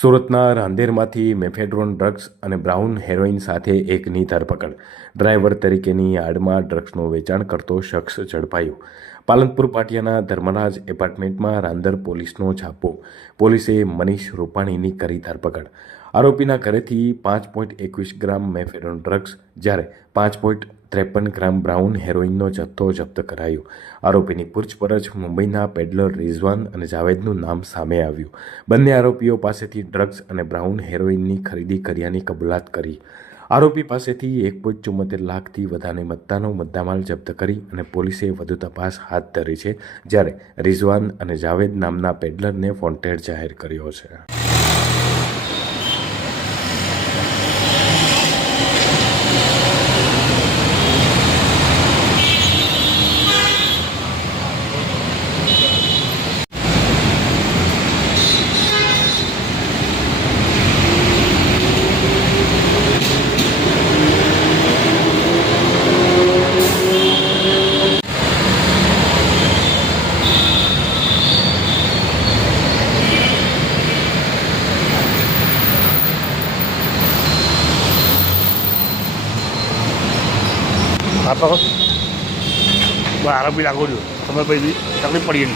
સુરતના રાંદેરમાંથી mephedrone drugs અને બ્રાઉન હેરોઇન સાથે એકની ધરપકડ. ડ્રાઈવર તરીકેની આડમાં ડ્રગ્સનું વેચાણ કરતો શખ્સ ઝડપાયો. પાલનપુર પાટિયાના ધર્મરાજ એપાર્ટમેન્ટમાં રાંદર પોલીસનો છાપો. પોલીસે મનીષ રૂપાણીની કરી ધરપકડ. આરોપીના ઘરેથી પાંચ પોઈન્ટ એકવીસ ગ્રામ મેફેરોન ડ્રગ્સ, જ્યારે પાંચ પોઈન્ટ ત્રેપન ગ્રામ બ્રાઉન હેરોઇનનો જથ્થો જપ્ત કરાયો. આરોપીની પૂછપરછ મુંબઈના પેડલર રિઝવાન અને જાવેદનું નામ સામે આવ્યું. બંને આરોપીઓ પાસેથી ડ્રગ્સ અને બ્રાઉન હેરોઇનની ખરીદી કર્યાની કબૂલાત કરી. આરોપી પાસેથી એક પોઈન્ટ ચુમ્મોતેર લાખથી વધારે મત્તાનો મુદ્દામાલ જપ્ત કરી અને પોલીસે વધુ તપાસ હાથ ધરી છે, જ્યારે રિઝવાન અને જાવેદ નામના પેડલરને વોન્ટેડ જાહેર કર્યો છે. હા તો આરોપી લાગો છો. તમે પછી તકલીફ પડી એમ